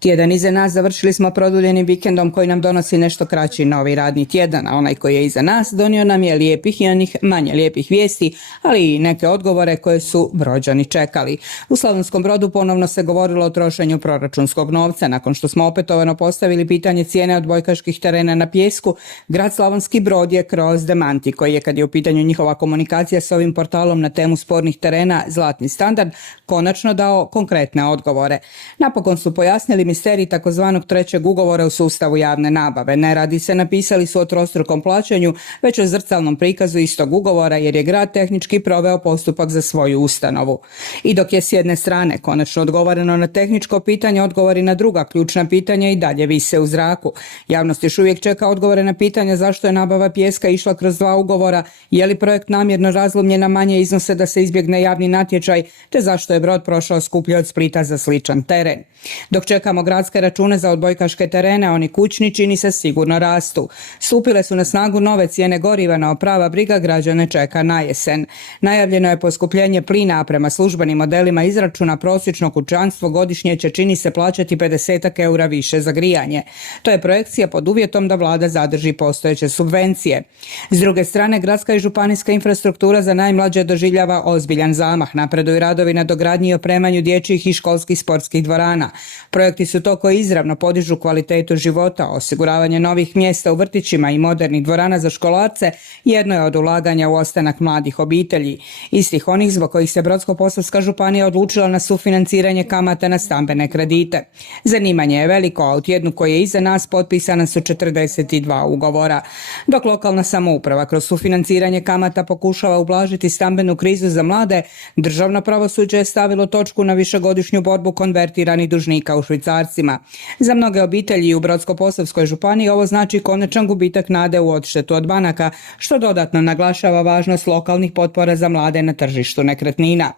Tjedan iza nas završili smo produljenim vikendom koji nam donosi nešto kraći novi radni tjedan, a onaj koji je iza nas donio nam je lijepih i onih manje lijepih vijesti, ali i neke odgovore koje su Brođani čekali. U Slavonskom Brodu ponovno se govorilo o trošenju proračunskog novca. Nakon što smo opetovano postavili pitanje cijene odbojkaških terena na pijesku, grad Slavonski Brod je kroz demanti, koji je, kad je u pitanju njihova komunikacija s ovim portalom na temu spornih terena Zlatni standard, konačno dao konkretne odgovore. Napokon su pojasnili misterij takozvanog trećeg ugovora u sustavu javne nabave. Ne radi se, napisali su, o trostrukom plaćanju, već o zrcalnom prikazu istog ugovora, jer je grad tehnički proveo postupak za svoju ustanovu. I dok je s jedne strane konačno odgovoreno na tehničko pitanje, odgovori na druga ključna pitanja i dalje vise u zraku. Javnost još uvijek čeka odgovore na pitanja zašto je nabava pijeska išla kroz dva ugovora, je li projekt namjerno razlomljen na manje iznose da se izbjegne javni natječaj, te zašto je Brod prošao skuplje od Splita za sličan teren. Dok čekamo gradske račune za odbojkaške terene, oni kućni, čini se, sigurno rastu. Stupile su na snagu nove cijene goriva, no prava briga građane čeka na jesen. Najavljeno je poskupljenje plina, a prema službenim modelima izračuna prosječno kućanstvo godišnje će, čini se, plaćati 50 eura više za grijanje. To je projekcija pod uvjetom da vlada zadrži postojeće subvencije. S druge strane, gradska i županijska infrastruktura za najmlađe doživljava ozbiljan zamah. Napreduju radovi na dogradnji i opremanju dječjih i školskih sportskih dvorana. Projekti su to koji izravno podižu kvalitetu života. Osiguravanje novih mjesta u vrtićima i modernih dvorana za školarce jedno je od ulaganja u ostanak mladih obitelji. Istih onih zbog kojih se Brodsko-posavska županija odlučila na sufinanciranje kamata na stambene kredite. Zanimanje je veliko, a u tjednu koji je iza nas potpisana su 42 ugovora. Dok lokalna samouprava kroz sufinanciranje kamata pokušava ublažiti stambenu krizu za mlade, državno pravosuđe je stavilo točku na višegodišnju borbu konvertiranih dužnika u švicarcima. Za mnoge obitelji u Brodsko-posavskoj županiji ovo znači konačan gubitak nade u odštetu od banaka, što dodatno naglašava važnost lokalnih potpora za mlade na tržištu nekretnina.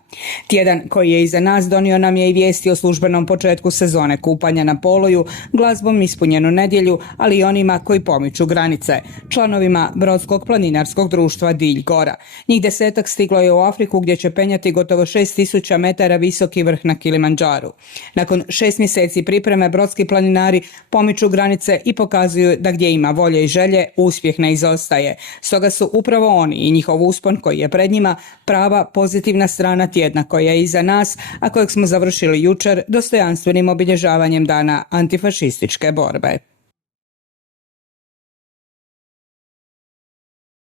Tjedan koji je iza nas donio nam je i vijesti o službenom početku sezone kupanja na Poloju, glazbom ispunjenu nedjelju, ali i onima koji pomiču granice, članovima Brodskog planinarskog društva Dilj Gora. Njih 10 stiglo je u Afriku, gdje će penjati gotovo 6000 metara visoki vrh na Kilimandžaru. Nakon 6 mjeseci pripreme, brodski planinari pomiču granice i pokazuju da gdje ima volje i želje, uspjeh ne izostaje. Stoga su upravo oni i njihov uspon koji je pred njima prava pozitivna strana tjedna koja je iza nas, a kojeg smo završili jučer dostojanstvenim obilježavanjem dana antifašističke borbe.